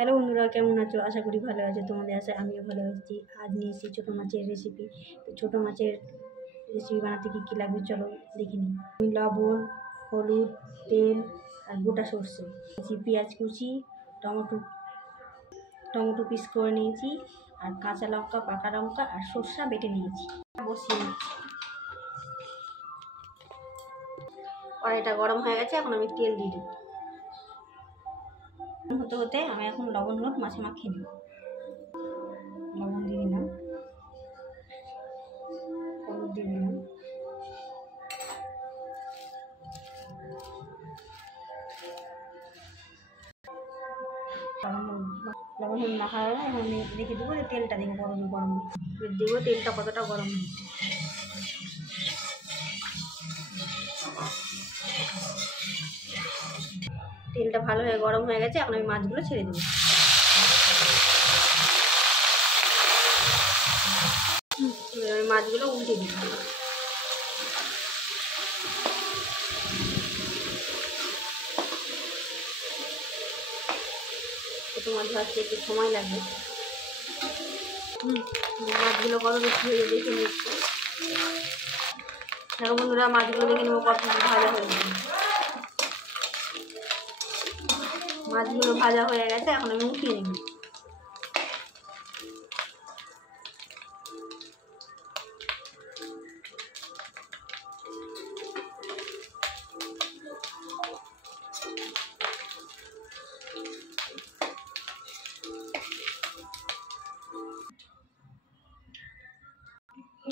Hello বন্ধুরা, কেমন আছো? আশা করি ভালো আছো। তোমাদের আশায় আমিও ভালো আছি। আজ নিয়ে এসেছি ছোটো মাছের রেসিপি। তো ছোটো মাছের রেসিপি বানাতে কী লাগবে চলো দেখে নিই। লবণ, হলুদ, তেল আর গোটা সর্ষে, পেঁয়াজ কুচি, টমেটো পিস করে নিয়েছি, আর কাঁচা লঙ্কা, পাকা লঙ্কা আর সর্ষা বেটে নিয়েছি। বসিয়ে নিচ্ছি। কড়াইটা গরম হয়ে গেছে, এখন আমি তেল দিয়ে দেবো। হতে হতে আমি এখন লবণ হলুদ মাছে মাখিয়ে নেব। লবণ দিয়ে দিলাম, হলুদ দিয়ে দিলাম, লবণ হলুদ মাখা হয়ে গেলে এখন রেখে দেবো। তেলটা দেবো, গরম দেবো। তেলটা কতটা গরম হয়েছে। তেলটা ভালো হয়ে গরম হয়ে গেছে, এখন আমি মাছগুলো ছেড়ে দেবো। আমি মাছগুলো উল্টে দিই। ছোটো মাছ ভাজতে একটু সময় লাগবে। মাছগুলো কত বেশি হয়ে দেখে নিচ্ছি। দেখো বন্ধুরা, মাছগুলো দেখে নেবো কত ভাজা হয়ে গেছে। মাছগুলো ভাজা হয়ে গেছে, এখন আমি উঠিয়ে নেব।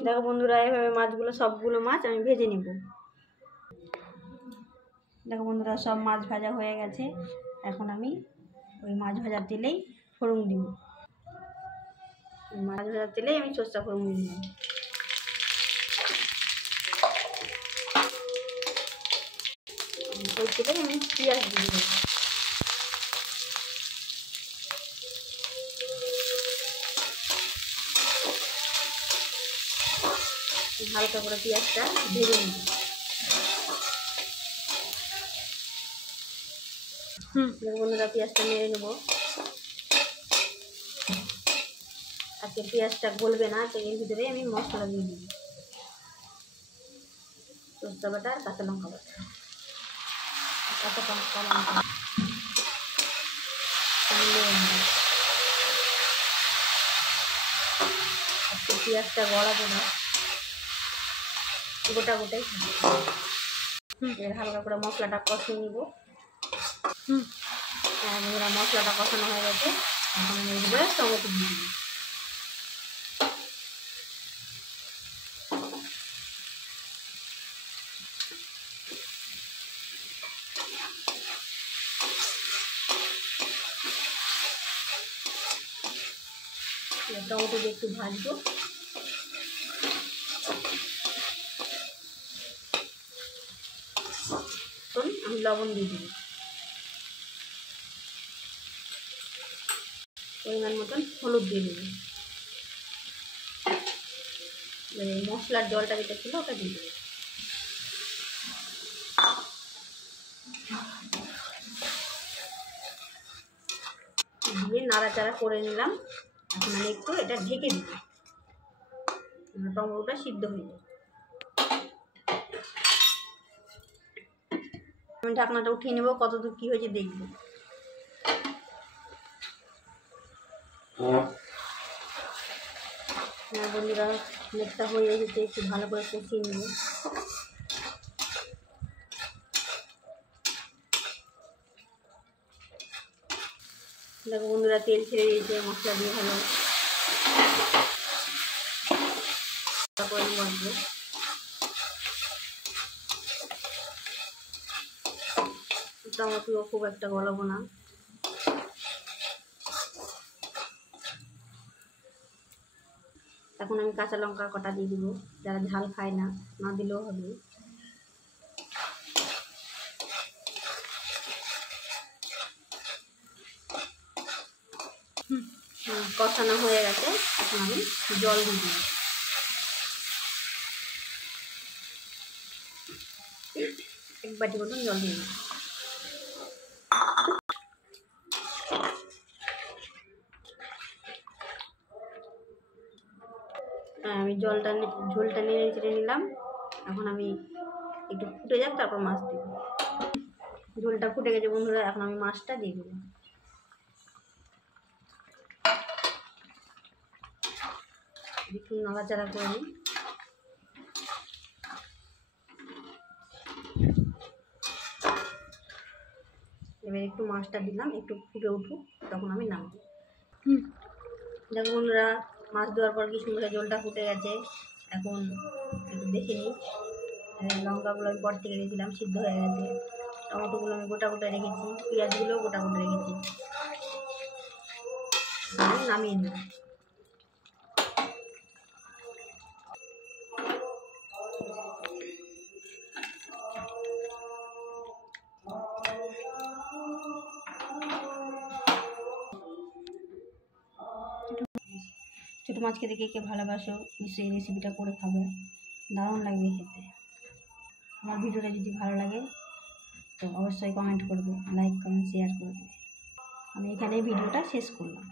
দেখো বন্ধুরা, এভাবে মাছগুলো সবগুলো মাছ আমি ভেজে নেব। দেখো বন্ধুরা, সব মাছ ভাজা হয়ে গেছে। এখন আমি ওই মাছ ভাজার তেলেই ফোড়ন দিব। মাছ ভাজার তেলেই আমি সর্ষে ফোড়ন দিব। ওই তেলেই আমি পেঁয়াজ দিয়ে দেবো। হালকা করে পেঁয়াজটা ভেজে নেব। বন্ধুরা, পেঁয়াজটা নেড়ে নেব। আজকে পেঁয়াজটা গলবে না, তো এর ভিতরে আমি মশলা দিয়ে দিই। সরষে বাটা আর কাঁচা লঙ্কা বাটা, আজকে পেঁয়াজটা গড়াবো না, গোটাই এর হালকা করে মশলাটা কষিয়ে নিব। হ্যাঁ বন্ধুরা, মশলাটা কষানো হয়ে গেছে, এখন আমি এগুলো টমেটো দিয়ে দিই। টমেটো দিয়ে একটু ভাজবো। আমি লবণ দিয়ে দিই, পরিমাণ মতন হলুদ দিয়ে দিই। মশলার জলটা যেটা ছিল ওটা দিয়ে দিই। দিয়ে নাড়াচাড়া করে নিলাম। এখন আমি একটু এটা ঢেকে দিই, টমেটোটা সিদ্ধ হয়ে যায়। আমি ঢাকনাটা উঠিয়ে নেবো, কতদূর কী হয়েছে দেখবো। হ্যাঁ বন্ধুরা, নেটটা হয়ে গেছে, একটু ভালো করে কষিয়ে নেব। দেখো বন্ধুরা, তেল ছেড়ে দিয়েছে মশলা দিয়ে ভালো করে মাখবো। টমেটো খুব একটা গলাবো না। এখন আমি কাঁচা লঙ্কা কটা দিয়ে দিব। যারা ঝাল খায় না, না দিলেও হবে। কষানো হয়ে গেছে, এখন আমি জল দিয়ে দিই। এক বাটি মতন জল দিয়ে দিই। হ্যাঁ, আমি ঝোলটা নেড়ে চেড়ে নিলাম। এখন আমি একটু ফুটে যাক, তারপর মাছ দেব। ঝোলটা ফুটে গেছে বন্ধুরা, এখন আমি মাছটা দিয়ে দেবো। একটু নাড়াচাড়া করে নিই। এবার একটু মাছটা দিলাম, একটু ফুটে উঠুক, তখন আমি নামবো। দেখো বন্ধুরা, মাছ দেওয়ার পর কি সুন্দর জলটা ফুটে গেছে। এখন একটু দেখে নিই। লঙ্কাগুলো আমি পর থেকে রেখেছিলাম, সিদ্ধ হয়ে গেছে। টমেটোগুলো আমি গোটা গোটা রেখেছি, পেঁয়াজগুলোও গোটা গোটা রেখেছি। আমি নামিয়ে নিই। ছোটো মাছ খেতে কে ভালোবাসো, নিশ্চয়ই এই রেসিপিটা করে খাবে, দারুণ লাগবে খেতে। আমার ভিডিওটা যদি ভালো লাগে তো অবশ্যই কমেন্ট করবে, লাইক কমেন্ট শেয়ার করে দেবে। আমি এখানেই ভিডিওটা শেষ করলাম।